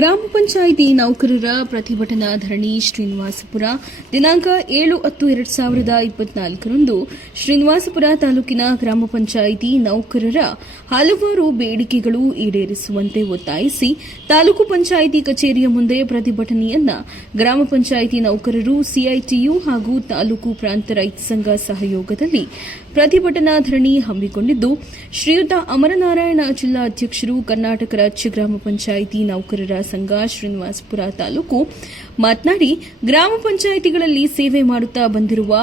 ಗ್ರಾಮ ಪಂಚಾಯಿತಿ ನೌಕರರ ಪ್ರತಿಭಟನಾ ಧರಣಿ ಶ್ರೀನಿವಾಸಪುರ, ದಿನಾಂಕ ಏಳು ಹತ್ತು ಎರಡು ಸಾವಿರದ ಇಪ್ಪತ್ನಾಲ್ಕರಂದು ಶ್ರೀನಿವಾಸಪುರ ತಾಲೂಕಿನ ಗ್ರಾಮ ಪಂಚಾಯಿತಿ ನೌಕರರ ಹಲವಾರು ಬೇಡಿಕೆಗಳು ಈಡೇರಿಸುವಂತೆ ಒತ್ತಾಯಿಸಿ ತಾಲೂಕು ಪಂಚಾಯಿತಿ ಕಚೇರಿಯ ಮುಂದೆ ಪ್ರತಿಭಟನೆಯನ್ನ ಗ್ರಾಮ ಪಂಚಾಯಿತಿ ನೌಕರರು, ಸಿಐಟಿಯು ಹಾಗೂ ತಾಲೂಕು ಪ್ರಾಂತ ರೈತ ಸಂಘ ಸಹಯೋಗದಲ್ಲಿ ಪ್ರತಿಭಟನಾ ಧರಣಿ ಹಮ್ಮಿಕೊಂಡಿದ್ದು, ಶ್ರೀಯುತ ಅಮರನಾರಾಯಣ ಜಿಲ್ಲಾ ಅಧ್ಯಕ್ಷರು ಕರ್ನಾಟಕ ರಾಜ್ಯ ಗ್ರಾಮ ಪಂಚಾಯಿತಿ ನೌಕರರ ಸಂಘ, ಶ್ರೀನಿವಾಸಪುರ ತಾಲೂಕು. ಮಾತನಾಡಿ, ಗ್ರಾಮ ಪಂಚಾಯಿತಿಗಳಲ್ಲಿ ಸೇವೆ ಮಾಡುತ್ತಾ ಬಂದಿರುವ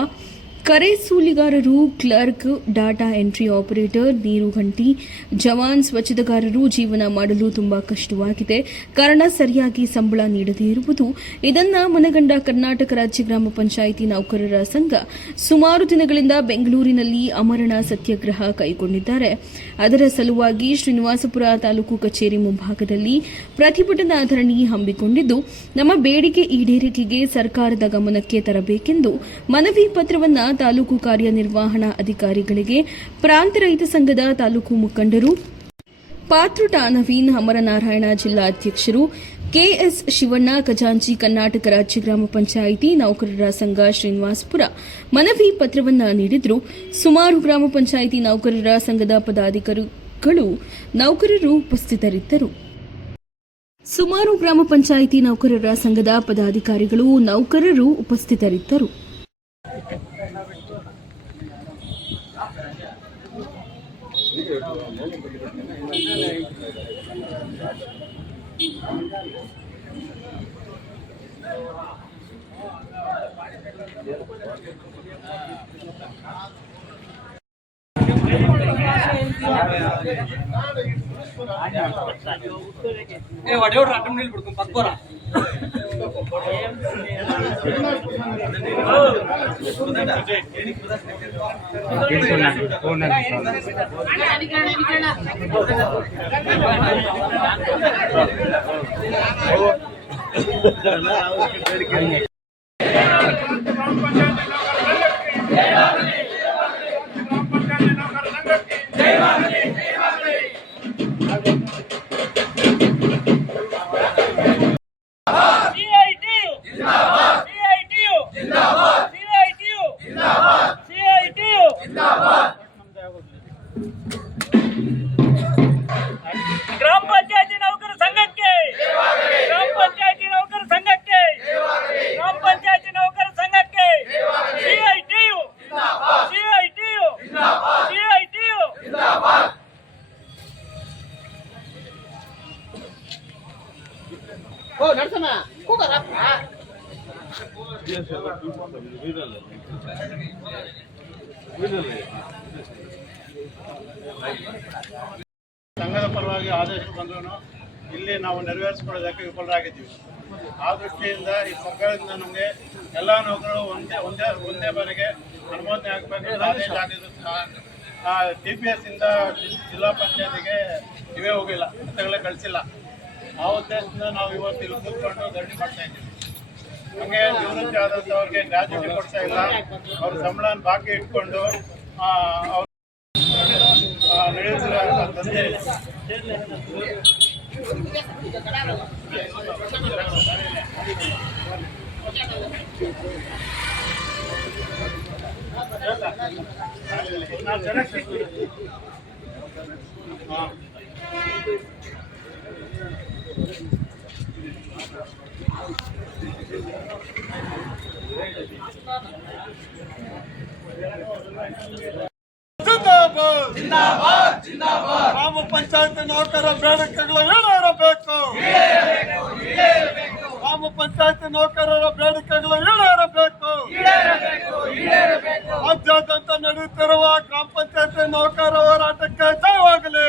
ಕರೆ ಸೂಲಿಗಾರರು, ಕ್ಲರ್ಕ್, ಡಾಟಾ ಎಂಟ್ರಿ ಆಪರೇಟರ್ ನೀರು ಗಂಟಿ ಜವಾನ್ ಸ್ವಚ್ಛತೆಗಾರರು ಜೀವನ ಮಾಡಲು ತುಂಬಾ ಕಷ್ಟವಾಗಿದೆ. ಕಾರಣ ಸರಿಯಾಗಿ ಸಂಬಳ ನೀಡದೇ ಇರುವುದು. ಇದನ್ನ ಮನಗಂಡ ಕರ್ನಾಟಕ ರಾಜ್ಯ ಗ್ರಾಮ ಪಂಚಾಯಿತಿ ನೌಕರರ ಸಂಘ ಸುಮಾರು ದಿನಗಳಿಂದ ಬೆಂಗಳೂರಿನಲ್ಲಿ ಅಮರಣ ಸತ್ಯಾಗ್ರಹ ಕೈಗೊಂಡಿದ್ದಾರೆ. ಅದರ ಸಲುವಾಗಿ ಶ್ರೀನಿವಾಸಪುರ ತಾಲೂಕು ಕಚೇರಿ ಮುಂಭಾಗದಲ್ಲಿ ಪ್ರತಿಭಟನಾ ಧರಣಿ ಹಮ್ಮಿಕೊಂಡಿದ್ದು, ನಮ್ಮ ಬೇಡಿಕೆ ಈಡೇರಿಕೆಗೆ ಸರ್ಕಾರದ ಗಮನಕ್ಕೆ ತರಬೇಕೆಂದು ಮನವಿ ಪತ್ರವನ್ನ ತಾಲೂಕು ಕಾರ್ಯನಿರ್ವಹಣಾ ಅಧಿಕಾರಿಗಳಿಗೆ ಪ್ರಾಂತ ರೈತ ಸಂಘದ ತಾಲೂಕು ಮುಖಂಡರು, ಪಾತ್ರುಟ ನವೀನ್ ಅಮರನಾರಾಯಣ ಜಿಲ್ಲಾ ಅಧ್ಯಕ್ಷರು, ಕೆಎಸ್ ಶಿವಣ್ಣ, ಖಜಾಂಚಿ ಕರ್ನಾಟಕ ರಾಜ್ಯ ಗ್ರಾಮ ಪಂಚಾಯಿತಿ ನೌಕರರ ಸಂಘ ಶ್ರೀನಿವಾಸಪುರ ಮನವಿ ಪತ್ರವನ್ನ ನೀಡಿದ್ರು. ಸುಮಾರು ಗ್ರಾಮ ಪಂಚಾಯಿತಿ ನೌಕರರ ಸಂಘದ ಪದಾಧಿಕಾರಿಗಳು ನೌಕರರು ಉಪಸ್ಥಿತರಿದ್ದರು. ಸುಮಾರು ಗ್ರಾಮ ಪಂಚಾಯಿತಿ ನೌಕರರ ಸಂಘದ ಪದಾಧಿಕಾರಿಗಳು ನೌಕರರು ಉಪಸ್ಥಿತರಿದ್ದರು. ఏ వాడేవాడు రకం నీళ్ళు పడుతుంది పక్కోరా జై భారతి జై భారతి ಸಂಘದ ಪರವಾಗಿ ಆದೇಶ ಬಂದ್ರು ಇಲ್ಲಿ ನಾವು ನೆರವೇರಿಸಿಕೊಳ್ಳೋದಕ್ಕೆ ವಿಫಲರಾಗಿದ್ದೀವಿ. ಆ ದೃಷ್ಟಿಯಿಂದ ಈ ಸರ್ಕಾರದಿಂದ ನಮಗೆ ಎಲ್ಲ ನೌಕರರು ಒಂದೇ ಒಂದೇ ಒಂದೇ ಬಾರಿಗೆ ಅನುಮೋದನೆ ಆಗಬೇಕು ಆದೇಶ ಟಿ ಪಿ ಎಸ್ ಇಂದ ಜಿಲ್ಲಾ ಪಂಚಾಯತಿಗೆ ಇವೇ ಹೋಗಿಲ್ಲ ಕಳಿಸಿಲ್ಲ. ಆ ಉದ್ದೇಶದಿಂದ ನಾವು ಇವತ್ತು ಇಲ್ಲಿ ಕೂತ್ಕೊಂಡು ಧರಣಿ ಮಾಡ್ತಾ ಇದ್ದೀವಿ ಹಂಗೆ ನಿವೃತ್ತಿ ಆದಂಥವ್ರಿಗೆ ಗ್ರಾಜ್ಯುಟಿ ಕೊಡ್ತಾ ಇಲ್ಲ ಅವ್ರ ಸಂಬಳ ಬಾಕಿ ಇಟ್ಕೊಂಡು ಅವ್ರು ಆ, ನಡೆಯುತ್ತಿರುವ ದಂಧೆ ನಾವು. ಹಾ. ಜಿಂದಾಬಾದ್ ಜಿಂದಾಬಾದ್ ಜಿಂದಾಬಾದ್ ಗ್ರಾಮ ಪಂಚಾಯತ್ ನೌಕರ ಬೇಡಿಕೆಗಳು ಈಡೇರಬೇಕು. ಗ್ರಾಮ ಪಂಚಾಯಿತಿ ನೌಕರರ ಬೇಡಿಕೆಗಳು ಈಡೇರಬೇಕು. ರಾಜ್ಯಾದ್ಯಂತ ನಡೆಯುತ್ತಿರುವ ಗ್ರಾಮ ಪಂಚಾಯತಿ ನೌಕರ ಹೋರಾಟಕ್ಕೆ ಜಯವಾಗಲಿ.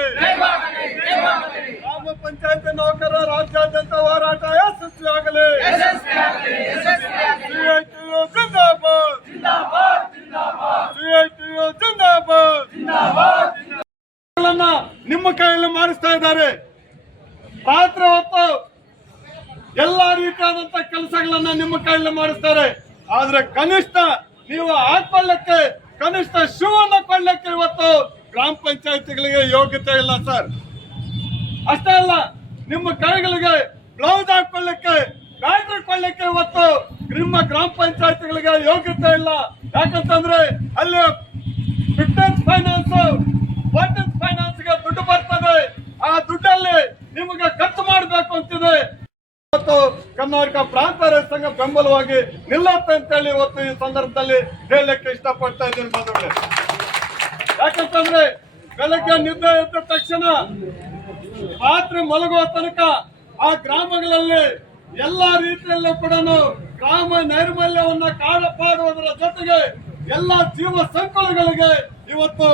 ಗ್ರಾಮ ಪಂಚಾಯತಿ ನೌಕರ ರಾಜ್ಯಾದ್ಯಂತ ಹೋರಾಟ ಯಶಸ್ವಿಯಾಗಲಿ ಸಿಐಟಿಯು ಜಿಂದಾಬಾದ್ ಸಿಐಟಿಯು ಜಿಂದಾಬಾದ್ ಗಳನ್ನ ನಿಮ್ಮ ಕೈಯಲ್ಲಿ ಮಾಡಿಸ್ತಾ ಇದ್ದಾರೆ. ರಾತ್ರಿ ಹೊತ್ತು ಎಲ್ಲಾ ರೀತಿಯಾದಂತ ಕೆಲಸಗಳನ್ನ ನಿಮ್ಮ ಕೈಯಲ್ಲಿ ಮಾಡಿಸ್ತಾರೆ. ಆದ್ರೆ ಕನಿಷ್ಠ ನೀವು ಹಾಕೊಳ್ಳಕ್ಕೆ, ಕನಿಷ್ಠ ಶೂ ಕೊಳ್ಳಕ್ಕೆ ಇವತ್ತು ಗ್ರಾಮ ಪಂಚಾಯತಿಗಳಿಗೆ ಯೋಗ್ಯತೆ ಇಲ್ಲ ಸರ್. ಅಷ್ಟೇ ಅಲ್ಲ, ನಿಮ್ಮ ಕೈಗಳಿಗೆ ಬ್ಲೌಸ್ ಹಾಕೊಳ್ಳಿಕ್ಕೆ, ಬ್ಯಾಟ್ರಿ ಕೊಳ್ಳಕ್ಕೆ ಇವತ್ತು ನಿಮ್ಮ ಗ್ರಾಮ ಪಂಚಾಯತಿಗಳಿಗೆ ಯೋಗ್ಯತೆ ಇಲ್ಲ. ಯಾಕಂತಂದ್ರೆ ಅಲ್ಲಿ ಫಿಟ್ನೆಸ್ ಫೈನಾನ್ಸ್ ಫೈನಾನ್ಸ್ಗೆ ದುಡ್ಡು ಬರ್ತದೆ. ಆ ದುಡ್ಡಲ್ಲಿ ನಿಮಗೆ ಖರ್ಚು ಮಾಡಬೇಕು ಅಂತಿದೆ. ಇವತ್ತು ಕರ್ನಾಟಕ ಪ್ರಾಂತ ರೈತ ಸಂಘ ಬೆಂಬಲವಾಗಿ ನಿಲ್ಲತ್ತೆ ಅಂತೇಳಿ ಇವತ್ತು ಈ ಸಂದರ್ಭದಲ್ಲಿ ಹೇಳಲಿಕ್ಕೆ ಇಷ್ಟಪಡ್ತಾ ಇದ್ದೀನಿ ಬಂಧುಗಳೇ. ಯಾಕಂತಂದ್ರೆ ಬೆಳಗ್ಗೆ ನಿದ್ದೆ ಎದ್ದ ತಕ್ಷಣ ರಾತ್ರಿ ಮಲಗುವ ತನಕ ಆ ಗ್ರಾಮಗಳಲ್ಲಿ ಎಲ್ಲಾ ರೀತಿಯಲ್ಲೂ ಕೂಡ ಗ್ರಾಮ ನೈರ್ಮಲ್ಯವನ್ನ ಕಾಪಾಡುವುದರ ಜೊತೆಗೆ ಎಲ್ಲಾ ಜೀವ ಸಂಕುಲಗಳಿಗೆ ಇವತ್ತು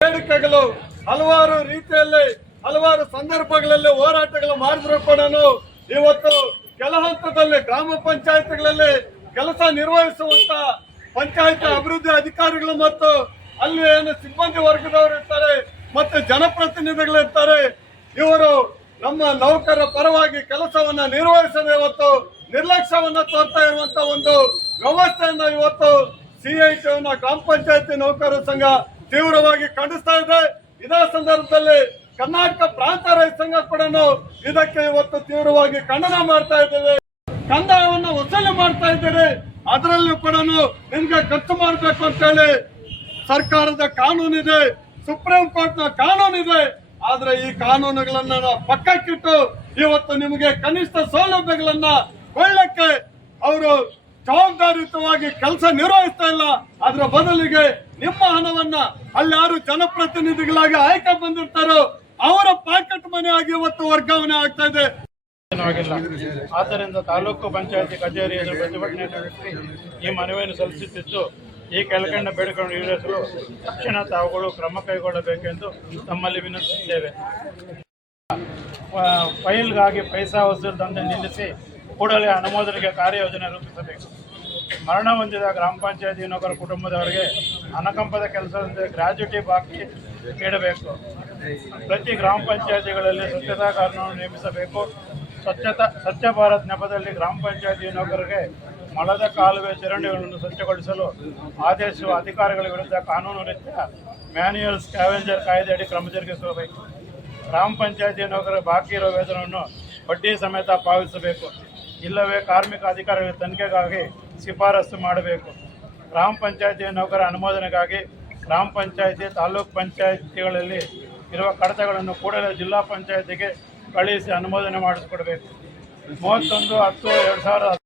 ಬೇಡಿಕೆಗಳು ಹಲವಾರು ರೀತಿಯಲ್ಲಿ ಹಲವಾರು ಸಂದರ್ಭಗಳಲ್ಲಿ ಹೋರಾಟಗಳು ಮಾಡಿದ್ರು ಕೂಡ ಇವತ್ತು ಕೆಲ ಹಂತದಲ್ಲಿ ಗ್ರಾಮ ಪಂಚಾಯತ್ಗಳಲ್ಲಿ ಕೆಲಸ ನಿರ್ವಹಿಸುವಂತ ಪಂಚಾಯತ್ ಅಭಿವೃದ್ಧಿ ಅಧಿಕಾರಿಗಳು ಮತ್ತು ಅಲ್ಲಿ ಏನು ಸಿಬ್ಬಂದಿ ವರ್ಗದವರು ಇರ್ತಾರೆ ಮತ್ತೆ ಜನಪ್ರತಿನಿಧಿಗಳು ಇರ್ತಾರೆ, ಇವರು ನಮ್ಮ ನೌಕರರ ಪರವಾಗಿ ಕೆಲಸವನ್ನ ನಿರ್ವಹಿಸದೆ ಇವತ್ತು ನಿರ್ಲಕ್ಷ್ಯವನ್ನ ತೋರ್ತಾ ಇರುವಂತ ಒಂದು ವ್ಯವಸ್ಥೆಯನ್ನ ಇವತ್ತು ಸಿಐಟಿಯನ್ನ ಗ್ರಾಮ ಪಂಚಾಯತಿ ನೌಕರರ ಸಂಘ ತೀವ್ರವಾಗಿ ಖಂಡಿಸ್ತಾ ಇದೆ. ಇದೇ ಸಂದರ್ಭದಲ್ಲಿ ಕರ್ನಾಟಕ ಪ್ರಾಂತ ರೈತ ಸಂಘ ಕೂಡ ಇದಕ್ಕೆ ಇವತ್ತು ತೀವ್ರವಾಗಿ ಖಂಡನ ಮಾಡ್ತಾ ಇದ್ದೇವೆ. ಕಂದಾಯವನ್ನು ವಸೂಲಿ ಮಾಡ್ತಾ ಇದ್ದೇವೆ. ಅದರಲ್ಲೂ ಕೂಡ ನಿಮ್ಗೆ ಖರ್ಚು ಮಾಡಬೇಕು ಅಂತ ಹೇಳಿ ಸರ್ಕಾರದ ಕಾನೂನಿದೆ, ಸುಪ್ರೀಂ ಕೋರ್ಟ್ನ ಕಾನೂನಿದೆ. ಆದ್ರೆ ಈ ಕಾನೂನುಗಳನ್ನ ನಾವು ಪಕ್ಕಕ್ಕಿಟ್ಟು ಇವತ್ತು ನಿಮಗೆ ಕನಿಷ್ಠ ಸೌಲಭ್ಯಗಳನ್ನ ಕೊಳ್ಳಕ್ಕೆ ಅವರು ಜವಾಬ್ದಾರಿಯುತವಾಗಿ ಕೆಲಸ ನಿರ್ವಹಿಸ್ತಾ ಇಲ್ಲ. ಅದರ ಬದಲಿಗೆ ನಿಮ್ಮ ಹಣವನ್ನ ಅಲ್ಲಿ ಯಾರು ಜನಪ್ರತಿನಿಧಿಗಳಾಗಿ ಆಯ್ಕೆ ಬಂದಿರ್ತಾರೋ ಅವರ ಪಾಕೆಟ್ ಮನೆ ಆಗಿ ಇವತ್ತು ವರ್ಗಾವಣೆ ಆಗ್ತಾ ಇದೆ. ಆದ್ದರಿಂದ ತಾಲೂಕು ಪಂಚಾಯತಿ ಕಚೇರಿಯಲ್ಲಿ ಪ್ರತಿಭಟನೆ ನಡೆಸಿ ಈ ಮನವಿಯನ್ನು ಸಲ್ಲಿಸುತ್ತಿದ್ದು, ಈ ಕೆಳಕಂಡ ಬೇಡಿಕೆಗಳನ್ನು ಈಡೇರಿಸಲು ತಕ್ಷಣ ತಾವುಗಳು ಕ್ರಮ ಕೈಗೊಳ್ಳಬೇಕೆಂದು ತಮ್ಮಲ್ಲಿ ವಿನಂತಿಸಿದ್ದೇವೆ ಫೈಲ್ಗಾಗಿ ಪೈಸಾ ವಸೂಲು ದಂಧೆ ನಿಲ್ಲಿಸಿ ಕೂಡಲೇ ಅನುಮೋದನೆಗೆ ಕಾರ್ಯಯೋಜನೆ ರೂಪಿಸಬೇಕು. ಮರಣ ಹೊಂದಿದ ಗ್ರಾಮ ಪಂಚಾಯತಿ ನೌಕರ ಕುಟುಂಬದವರಿಗೆ ಅನಕಂಪದ ಕೆಲಸದಂತೆ ಗ್ರಾಜ್ಯುಟಿ ಬಾಕಿ ನೀಡಬೇಕು ಪ್ರತಿ ಗ್ರಾಮ ಪಂಚಾಯತಿಗಳಲ್ಲಿ ಸ್ವಚ್ಛತಾ ಕಾನೂನು ನೇಮಿಸಬೇಕು. ಸ್ವಚ್ಛತಾ ಸ್ವಚ್ಛ ಭಾರತ್ ನೆಪದಲ್ಲಿ ಗ್ರಾಮ ಪಂಚಾಯತಿ ನೌಕರರಿಗೆ ಮಲದ ಕಾಲುವೆ ಚರಂಡಿಗಳನ್ನು ಸ್ವಚ್ಛಗೊಳಿಸಲು ಆದೇಶಿಸುವ ಅಧಿಕಾರಿಗಳ ವಿರುದ್ಧ ಕಾನೂನು ರೀತಿಯ ಮ್ಯಾನ್ಯುಯಲ್ ಸ್ಕ್ಯಾವೆಂಜರ್ ಕಾಯ್ದೆಯಡಿ ಕ್ರಮ ಜರುಗಿಸಬೇಕು. ಗ್ರಾಮ ಪಂಚಾಯತಿ ನೌಕರ ಬಾಕಿ ಇರುವ ವೇತನವನ್ನು ಬಡ್ಡಿ ಸಮೇತ ಪಾವತಿಸಬೇಕು. ಇಲ್ಲವೇ ಕಾರ್ಮಿಕ ಅಧಿಕಾರಿಗಳ ತನಿಖೆಗಾಗಿ ಶಿಫಾರಸು ಮಾಡಬೇಕು. ಗ್ರಾಮ ಪಂಚಾಯತಿ ನೌಕರ ಅನುಮೋದನೆಗಾಗಿ ಗ್ರಾಮ ಪಂಚಾಯಿತಿ, ತಾಲೂಕ್ ಪಂಚಾಯಿತಿಗಳಲ್ಲಿ ಇರುವ ಕಡತಗಳನ್ನು ಕೂಡಲೇ ಜಿಲ್ಲಾ ಪಂಚಾಯಿತಿಗೆ ಕಳುಹಿಸಿ ಅನುಮೋದನೆ ಮಾಡಿಸಿಕೊಡಬೇಕು. ಮೂವತ್ತೊಂದು, ಹತ್ತು, ಎರಡು ಸಾವಿರದ